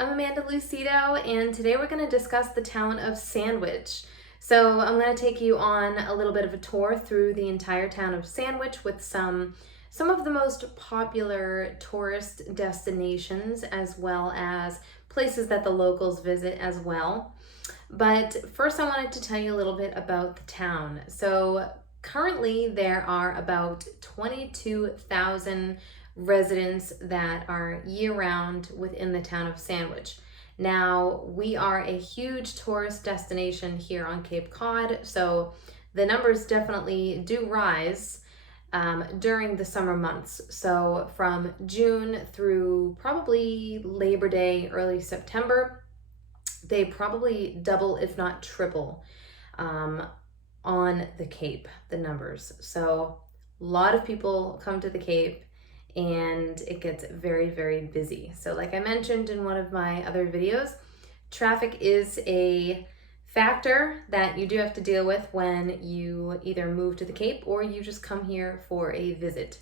I'm Amanda Lucido, and today we're going to discuss the town of Sandwich. So I'm going to take you on a little bit of a tour through the entire town of Sandwich with some of the most popular tourist destinations, as well as places that the locals visit as well. But first I wanted to tell you a little bit about the town. So currently there are about 22,000 residents that are year-round within the town of Sandwich. Now, we are a huge tourist destination here on Cape Cod, so the numbers definitely do rise during the summer months. So from June through probably Labor Day, early September, they probably double, if not triple, um, on the Cape, the numbers. So a lot of people come to the Cape and it gets very, very busy. So like I mentioned in one of my other videos, traffic is a factor that you do have to deal with when you either move to the Cape or you just come here for a visit.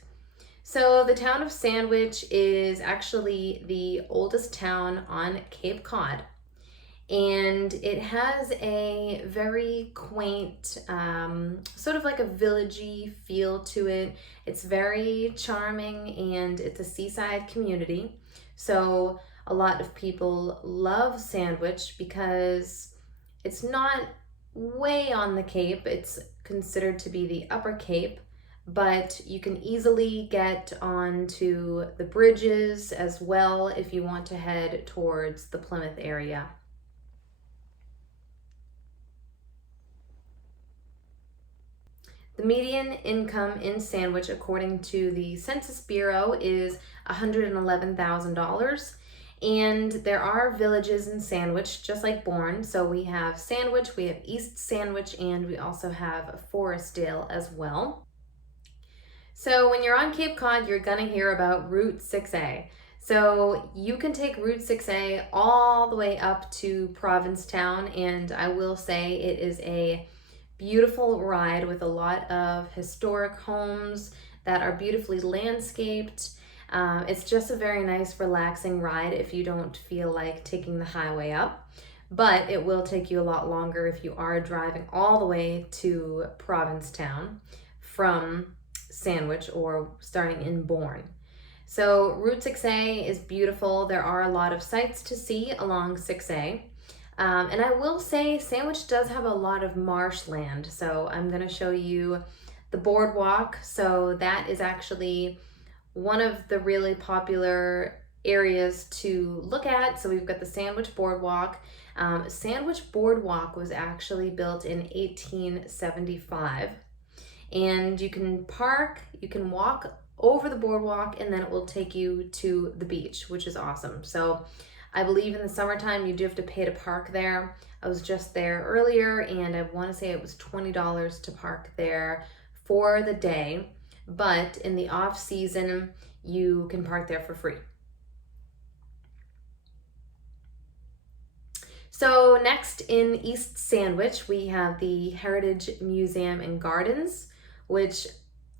So the town of Sandwich is actually the oldest town on Cape Cod, and it has a very quaint, sort of like a villagey feel to it. It's very charming and it's a seaside community. So a lot of people love Sandwich because it's not way on the Cape. It's considered to be the Upper Cape, but you can easily get onto the bridges as well if you want to head towards the Plymouth area. The median income in Sandwich, according to the Census Bureau, is $111,000. And there are villages in Sandwich, just like Bourne. So we have Sandwich, we have East Sandwich, and we also have Forestdale as well. So when you're on Cape Cod, you're gonna hear about Route 6A. So you can take Route 6A all the way up to Provincetown, and I will say it is a beautiful ride with a lot of historic homes that are beautifully landscaped. It's just a very nice, relaxing ride if you don't feel like taking the highway up, but it will take you a lot longer if you are driving all the way to Provincetown from Sandwich or starting in Bourne. So Route 6A is beautiful. There are a lot of sights to see along 6A. And I will say Sandwich does have a lot of marshland. So I'm going to show you the boardwalk. So that is actually one of the really popular areas to look at. So we've got the Sandwich Boardwalk. Sandwich Boardwalk was actually built in 1875. And you can park, you can walk over the boardwalk, and then it will take you to the beach, which is awesome. So I believe in the summertime you do have to pay to park there. I was just there earlier and I want to say it was $20 to park there for the day, but in the off season you can park there for free. So next in East Sandwich we have the Heritage Museum and Gardens, which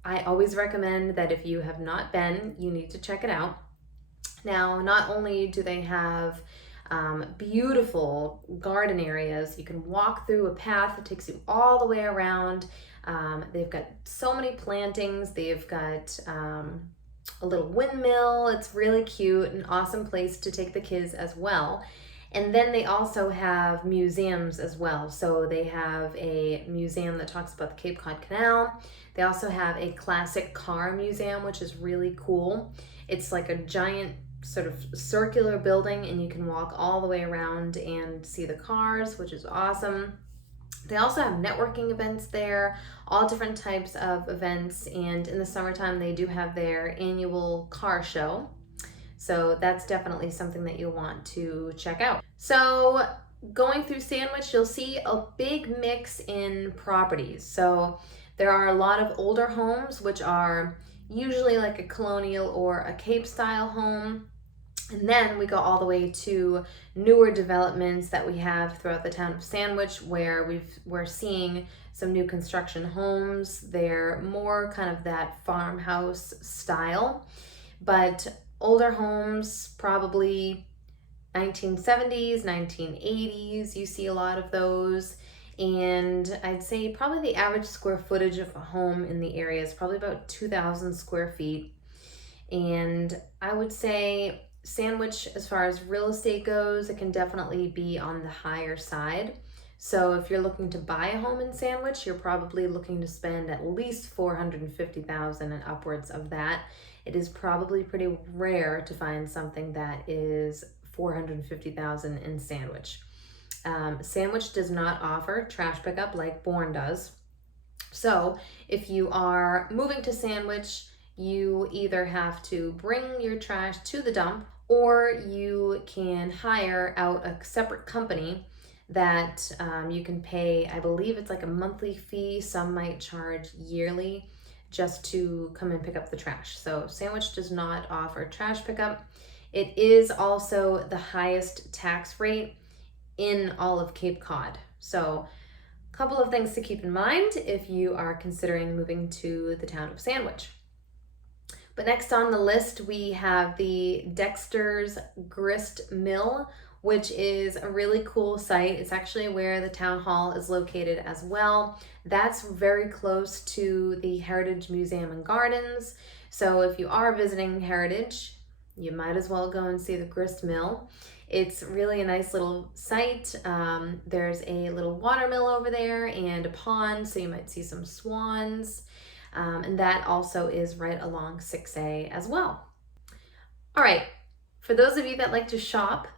I always recommend that if you have not been, you need to check it out. Now, not only do they have beautiful garden areas, you can walk through a path that takes you all the way around. They've got so many plantings. They've got a little windmill. It's really cute, an awesome place to take the kids as well. And then they also have museums as well. So they have a museum that talks about the Cape Cod Canal. They also have a classic car museum, which is really cool. It's like a giant sort of circular building and you can walk all the way around and see the cars, which is awesome. They also have networking events there, all different types of events, and in the summertime they do have their annual car show. So that's definitely something that you'll want to check out. So going through Sandwich, you'll see a big mix in properties. So there are a lot of older homes, which are usually like a colonial or a Cape style home. And then we go all the way to newer developments that we have throughout the town of Sandwich, where we're seeing some new construction homes. They're more kind of that farmhouse style, but older homes, probably 1970s, 1980s, you see a lot of those. And I'd say probably the average square footage of a home in the area is probably about 2,000 square feet. And I would say Sandwich, as far as real estate goes, it can definitely be on the higher side. So if you're looking to buy a home in Sandwich, you're probably looking to spend at least 450,000 and upwards of that. It is probably pretty rare to find something that is 450,000 in Sandwich. Sandwich does not offer trash pickup like Bourne does. So if you are moving to Sandwich, you either have to bring your trash to the dump, or you can hire out a separate company that you can pay. I believe it's like a monthly fee. Some might charge yearly just to come and pick up the trash. So Sandwich does not offer trash pickup. It is also the highest tax rate in all of Cape Cod. So a couple of things to keep in mind if you are considering moving to the town of Sandwich. But next on the list, we have the Dexter's Grist Mill, which is a really cool site. It's actually where the town hall is located as well. That's very close to the Heritage Museum and Gardens. So if you are visiting Heritage, you might as well go and see the grist mill. It's really a nice little site. There's a little water mill over there and a pond, so you might see some swans. And that also is right along 6A as well. All right, for those of you that like to shop,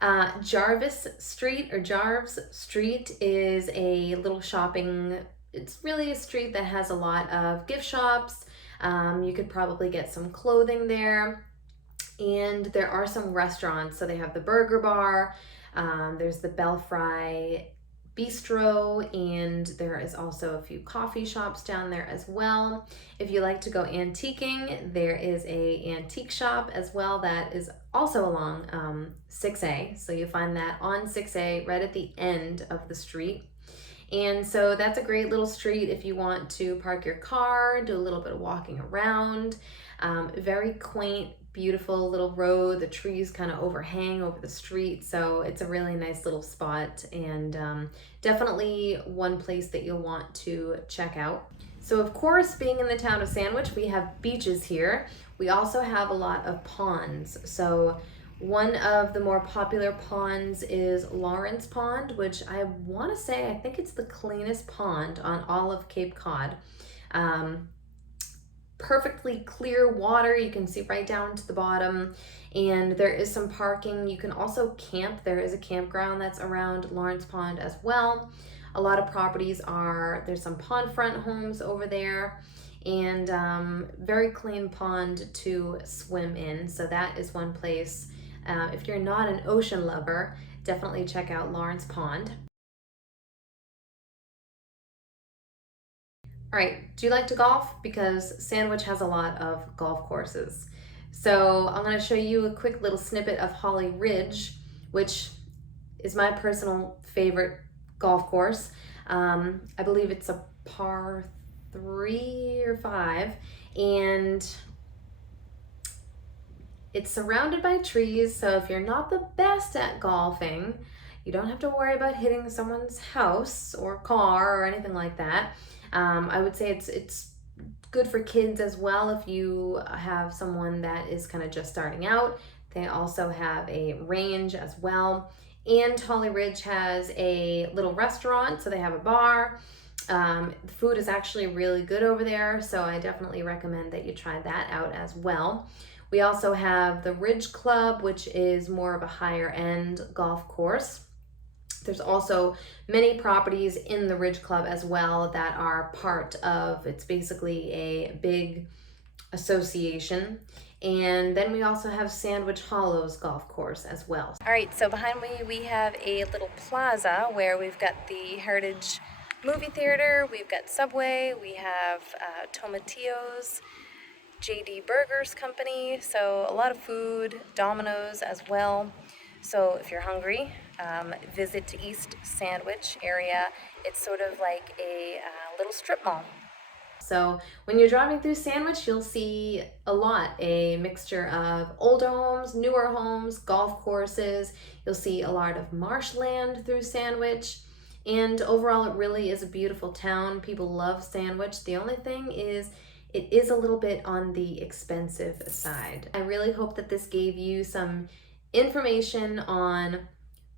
Jarvis Street or Jarves Street is a little shopping. It's really a street that has a lot of gift shops. You could probably get some clothing there. And there are some restaurants. So they have the Burger Bar, there's the Belfry Bistro, and there is also a few coffee shops down there as well. If you like to go antiquing, there is a antique shop as well that is also along 6A. So you find that on 6A right at the end of the street. And so that's a great little street if you want to park your car, do a little bit of walking around. Very quaint, beautiful little road. The trees kind of overhang over the street, so it's a really nice little spot, and definitely one place that you'll want to check out. So of course, being in the town of Sandwich, we have beaches here. We also have a lot of ponds. So one of the more popular ponds is Lawrence Pond, which I want to say, I think it's the cleanest pond on all of Cape Cod. Perfectly clear water, you can see right down to the bottom, and there is some parking. You can also camp. There is a campground that's around Lawrence Pond as well. A lot of properties there's some pond front homes over there, and very clean pond to swim in. So that is one place. If you're not an ocean lover, definitely check out Lawrence Pond. All right, do you like to golf? Because Sandwich has a lot of golf courses. So I'm going to show you a quick little snippet of Holly Ridge, which is my personal favorite golf course. I believe it's a par 3 or 5, and it's surrounded by trees. So if you're not the best at golfing, you don't have to worry about hitting someone's house or car or anything like that. I would say it's good for kids as well if you have someone that is kind of just starting out. They also have a range as well. And Holly Ridge has a little restaurant, so they have a bar. The food is actually really good over there, so I definitely recommend that you try that out as well. We also have the Ridge Club, which is more of a higher end golf course. There's also many properties in the Ridge Club as well that are part of, it's basically a big association. And then we also have Sandwich Hollows Golf Course as well. All right, so behind me we have a little plaza where we've got the Heritage Movie Theater, we've got Subway, we have Tomatillo's, JD Burgers Company, so a lot of food, Domino's as well. So if you're hungry, visit East Sandwich area. It's sort of like a little strip mall. So when you're driving through Sandwich, you'll see a mixture of older homes, newer homes, golf courses. You'll see a lot of marshland through Sandwich. And overall, it really is a beautiful town. People love Sandwich. The only thing is, it is a little bit on the expensive side. I really hope that this gave you some information on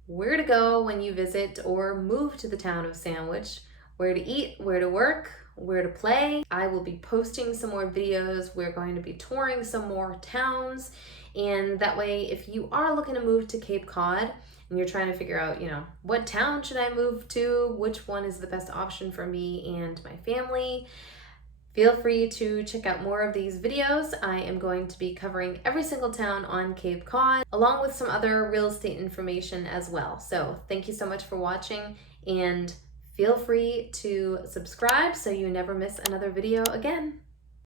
where to go when you visit or move to the town of Sandwich, where to eat, where to work, where to play. I will be posting some more videos. We're going to be touring some more towns. And that way, if you are looking to move to Cape Cod and you're trying to figure out, what town should I move to? Which one is the best option for me and my family? Feel free to check out more of these videos. I am going to be covering every single town on Cape Cod, along with some other real estate information as well. So thank you so much for watching, and feel free to subscribe so you never miss another video again.